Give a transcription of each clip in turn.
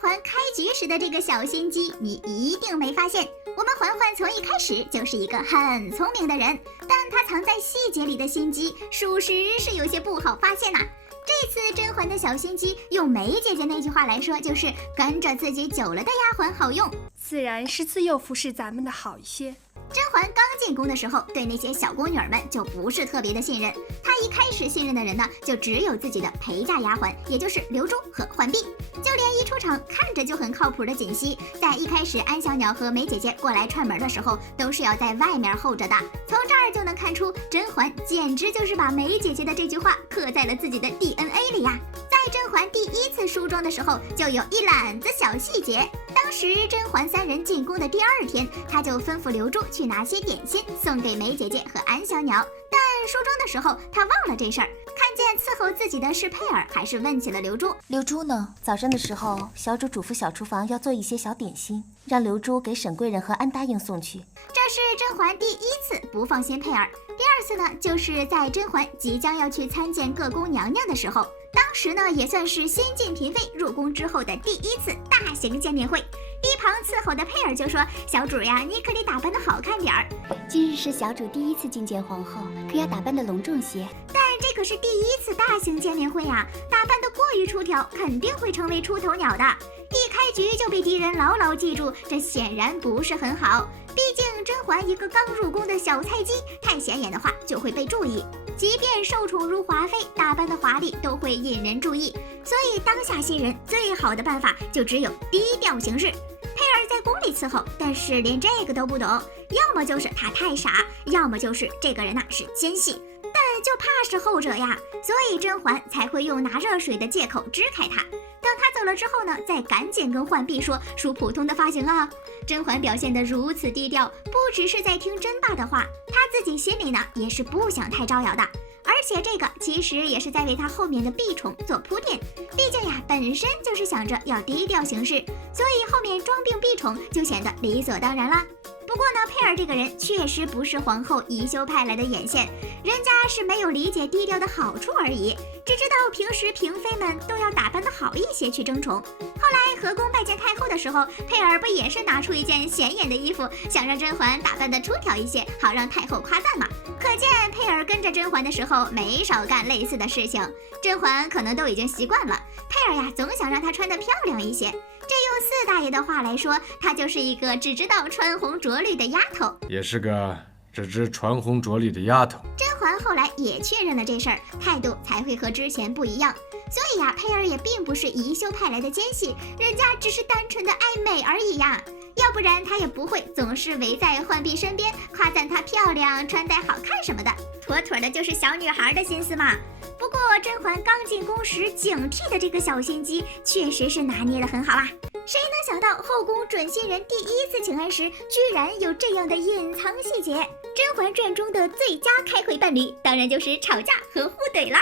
嬛开局时的这个小心机，你一定没发现。我们嬛嬛从一开始就是一个很聪明的人，但她藏在细节里的心机，属实是有些不好发现呐。这次甄嬛的小心机，用梅姐姐那句话来说，就是跟着自己久了的丫鬟好用，自然是自幼服侍咱们的好一些。甄嬛刚进宫的时候，对那些小宫女儿们就不是特别的信任。她一开始信任的人呢，就只有自己的陪嫁丫鬟，也就是刘珠和浣碧。就连一出场看着就很靠谱的锦汐，在一开始安小鸟和梅姐姐过来串门的时候，都是要在外面候着的。从这儿就能看出，甄嬛简直就是把梅姐姐的这句话刻在了自己的 DNA 里呀。在甄嬛第一次梳妆的时候，就有一揽子小细节。当时甄嬛三人进宫的第二天，她就吩咐刘珠去拿些点心送给梅姐姐和安小鸟。但梳妆的时候，她忘了这事儿，看见伺候自己的是佩儿，还是问起了刘珠。刘珠呢？早上的时候，小主嘱咐小厨房要做一些小点心，让刘珠给沈贵人和安答应送去。这是甄嬛第一次不放心佩儿。第二次呢，就是在甄嬛即将要去参见各宫娘娘的时候，当时呢也算是新晋嫔妃入宫之后的第一次大型见面会。一旁伺候的佩儿就说：“小主呀，你可得打扮得好看点儿。今日是小主第一次觐见皇后，可要打扮得隆重些。但这可是第一次大型见面会呀，打扮得过于出挑，肯定会成为出头鸟的。一开局就被敌人牢牢记住，这显然不是很好。毕竟甄嬛一个刚入宫的小菜鸡，太显眼的话就会被注意。即便受宠如华妃，打扮的华丽都会引人注意。所以当下新人最好的办法就只有低调行事。佩儿在宫里伺候，但是连这个都不懂，要么就是她太傻，要么就是这个人呐是奸细。但就怕是后者呀，所以甄嬛才会用拿热水的借口支开他。等他走了之后呢，再赶紧跟浣碧说梳普通的发型啊。甄嬛表现得如此低调，不只是在听甄爸的话，她自己心里呢也是不想太招摇的。而且这个其实也是在为她后面的避宠做铺垫，毕竟呀本身就是想着要低调行事，所以后面装病避宠就显得理所当然啦。不过呢，佩儿这个人确实不是皇后宜修派来的眼线，人家是没有理解低调的好处而已，只知道平时嫔妃们都要打扮得好一些去争宠。后来和宫拜见太后的时候，佩儿不也是拿出一件显眼的衣服，想让甄嬛打扮得出挑一些，好让太后夸赞嘛。可见佩儿跟着甄嬛的时候没少干类似的事情，甄嬛可能都已经习惯了。佩儿呀，总想让她穿得漂亮一些。这用四大爷的话来说，她就是一个只知道穿红着绿的丫头，也是个只知穿红着绿的丫头。甄嬛后来也确认了这事儿，态度才会和之前不一样。所以呀，佩儿也并不是宜修派来的奸细，人家只是单纯的爱美而已呀。要不然她也不会总是围在浣碧身边，夸赞她漂亮、穿戴好看什么的，妥妥的就是小女孩的心思嘛。不过甄嬛刚进宫时警惕的这个小心机，确实是拿捏得很好啊。谁能想到后宫准新人第一次请安时，居然有这样的隐藏细节？《甄嬛传》中的最佳开会伴侣，当然就是吵架和互怼了。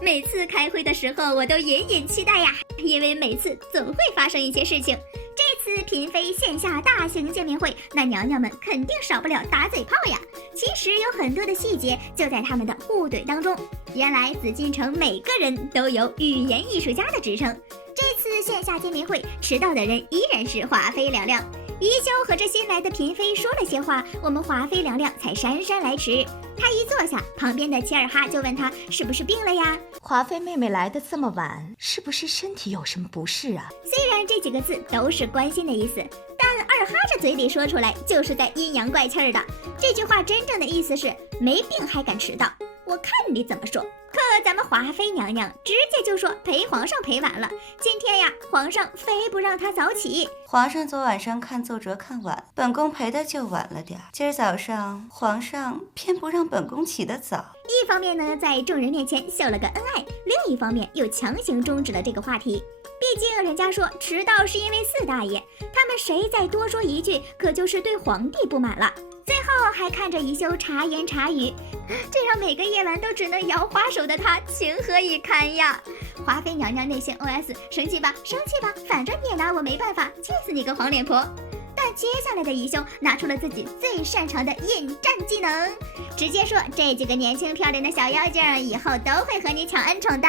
每次开会的时候，我都隐隐期待呀，因为每次总会发生一些事情。这次嫔妃线下大型见面会，那娘娘们肯定少不了打嘴炮呀。其实有很多的细节就在他们的互怼当中。原来紫禁城每个人都有语言艺术家的职称。这次线下见面会，迟到的人依然是华妃娘娘。宜修和这新来的嫔妃说了些话，我们华妃娘娘才姗姗来迟。她一坐下，旁边的齐尔哈就问她是不是病了呀？华妃妹妹来得这么晚，是不是身体有什么不适啊？虽然这几个字都是关心的意思，但二哈这嘴里说出来就是在阴阳怪气儿的。这句话真正的意思是没病还敢迟到，我看你怎么说。可咱们华妃娘娘直接就说陪皇上陪晚了，今天呀皇上非不让她早起。皇上昨晚上看奏折看晚，本宫陪的就晚了点，今儿早上皇上偏不让本宫起得早。一方面呢在众人面前秀了个恩爱，另一方面又强行终止了这个话题。毕竟人家说迟到是因为四大爷，他们谁再多说一句，可就是对皇帝不满了。最后还看着宜修茶言茶语，这让每个夜晚都只能摇花手的他情何以堪呀！华妃娘娘内心 OS： 生气吧，生气吧，反正你也拿我没办法，气死你个黄脸婆！但接下来的宜修拿出了自己最擅长的引战技能，直接说这几个年轻漂亮的小妖精以后都会和你抢恩宠的。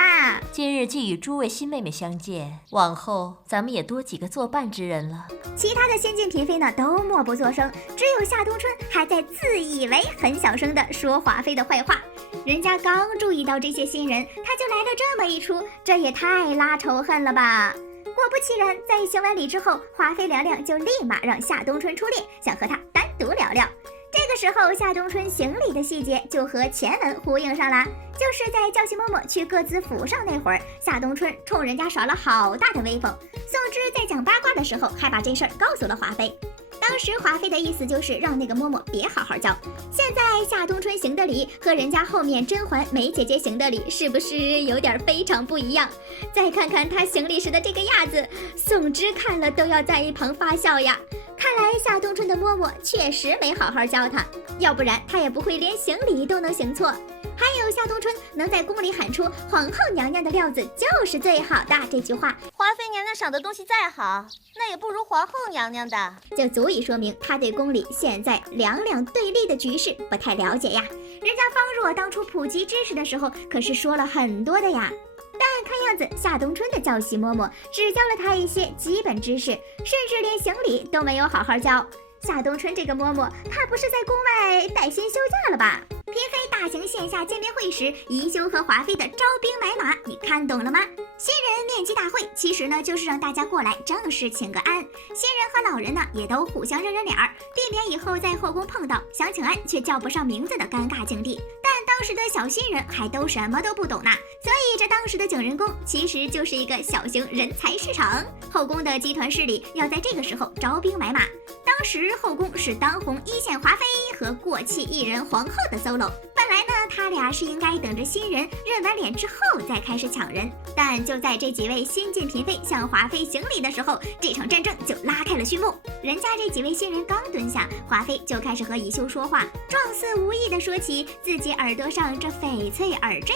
今日既与诸位新妹妹相见，往后咱们也多几个作伴之人了。其他的仙境嫔妃呢都默不作声，只有夏冬春还在自以为很小声的说华妃的坏话。人家刚注意到这些新人，他就来了这么一出，这也太拉仇恨了吧。果不其然，在行完礼之后，华妃娘娘就立马让夏冬春出列，想和他单独聊聊。这个时候，夏冬春行礼的细节就和前文呼应上了，就是在叫齐嬷嬷去各自府上那会儿，夏冬春冲人家耍了好大的威风。宋芝在讲八卦的时候，还把这事儿告诉了华妃。当时华妃的意思就是让那个嬷嬷别好好教。现在夏冬春行的礼和人家后面甄嬛梅姐姐行的礼是不是有点非常不一样？再看看她行礼时的这个样子，宋芝看了都要在一旁发笑呀。看来夏冬春的嬷嬷确实没好好教她，要不然她也不会连行礼都能行错。还有夏冬春能在宫里喊出皇后娘娘的料子就是最好的这句话，华妃娘娘赏的东西再好，那也不如皇后娘娘的，就足以说明她对宫里现在两对立的局势不太了解呀。人家方若当初普及知识的时候可是说了很多的呀。但看样子夏冬春的教习嬷嬷只教了她一些基本知识，甚至连行礼都没有好好教。夏冬春这个嬷嬷怕不是在宫外带薪休假了吧？嫔妃大型线下见面会时，宜修和华妃的招兵买马，你看懂了吗？新人面基大会其实呢就是让大家过来正式请个安，新人和老人呢也都互相认认脸儿，避免以后在后宫碰到想请安却叫不上名字的尴尬境地。但当时的小新人还都什么都不懂呢，所以这当时的景仁宫其实就是一个小型人才市场，后宫的集团势力要在这个时候招兵买马。当时后宫是当红一线华妃和过气艺人皇后的 solo， 本来呢他俩是应该等着新人认完脸之后再开始抢人，但就在这几位新晋嫔妃向华妃行礼的时候，这场战争就拉开了序幕。人家这几位新人刚蹲下，华妃就开始和宜修说话，状似无意地说起自己耳朵上这翡翠耳坠。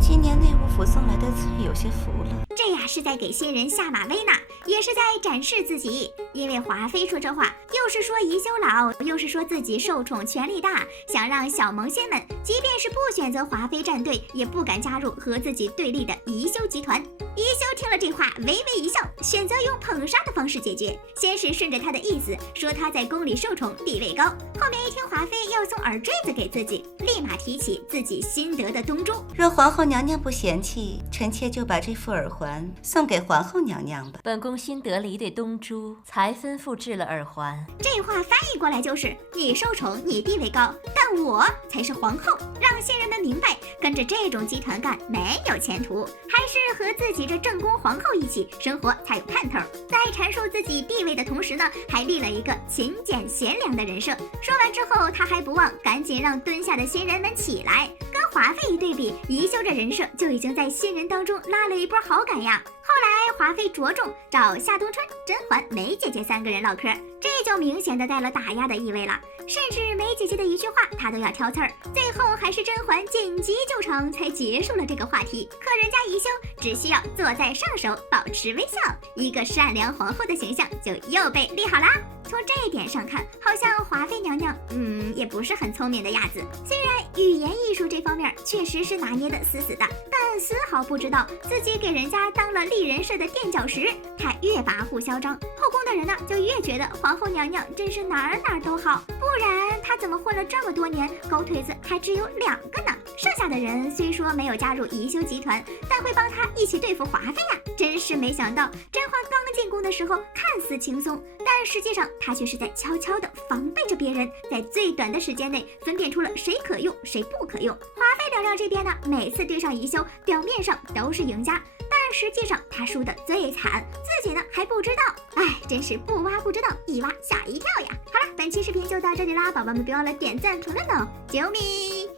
今年内务府送来的翠有些浮了，这呀是在给新人下马威呢，也是在展示自己。因为华妃说这话，又是说宜修老，又是说自己受宠权力大，想让小萌仙们即便是不选择华妃战队，也不敢加入和自己对立的宜修集团。宜修听了这话，微微一笑，选择用捧杀的方式解决。先是顺着他的意思说他在宫里受宠，地位高，后面一听华妃要送耳坠子给自己，立马提起自己新得的东珠。若皇后娘娘不嫌弃，臣妾就把这副耳环送给皇后娘娘吧。本宫新得了一对东珠，才吩咐制了耳环。这话翻译过来就是你受宠，你地位高，但我才是皇后，让新人们明白跟着这种集团干没有前途，还是和自己这正宫皇后一起生活才有盼头。在阐述自己地位的同时呢，还立了一个勤俭贤良的人设。说完之后，他还不忘赶紧让蹲下的新人们起来。跟华妃一对比，宜修这人设就已经在新人当中拉了一波好感呀。后来华妃着重找夏冬春、甄嬛、梅姐姐三个人唠嗑，这就明显的带了打压的意味了。甚至梅姐姐的一句话她都要挑刺儿，最后还是甄嬛紧急救场才结束了这个话题。可人家宜修只需要坐在上首，保持微笑，一个善良皇后的形象就又被立好啦。从这一点上看，好像华妃娘娘也不是很聪明的样子。虽然语言艺术这方面确实是拿捏的死死的，但丝毫不知道自己给人家当了立人设的垫脚石。她越跋扈嚣张，后宫的人呢就越觉得皇后娘娘真是哪儿都好，不然她怎么混了这么多年，狗腿子还只有2个呢？剩下的人虽说没有加入宜修集团，但会帮她一起对付华妃呀。真是没想到，甄嬛刚进宫的时候看似轻松，但实际上她却是在悄悄地防备着别人，在最短的时间内分辨出了谁可用谁不可用。华妃娘娘这边呢，每次对上宜修，表面上都是赢家，但实际上她输得最惨，自己呢还不知道。哎，真是不挖不知道，一挖吓一跳呀！好了，本期视频就到这里啦，宝宝们别忘了点赞评论哦，啾咪。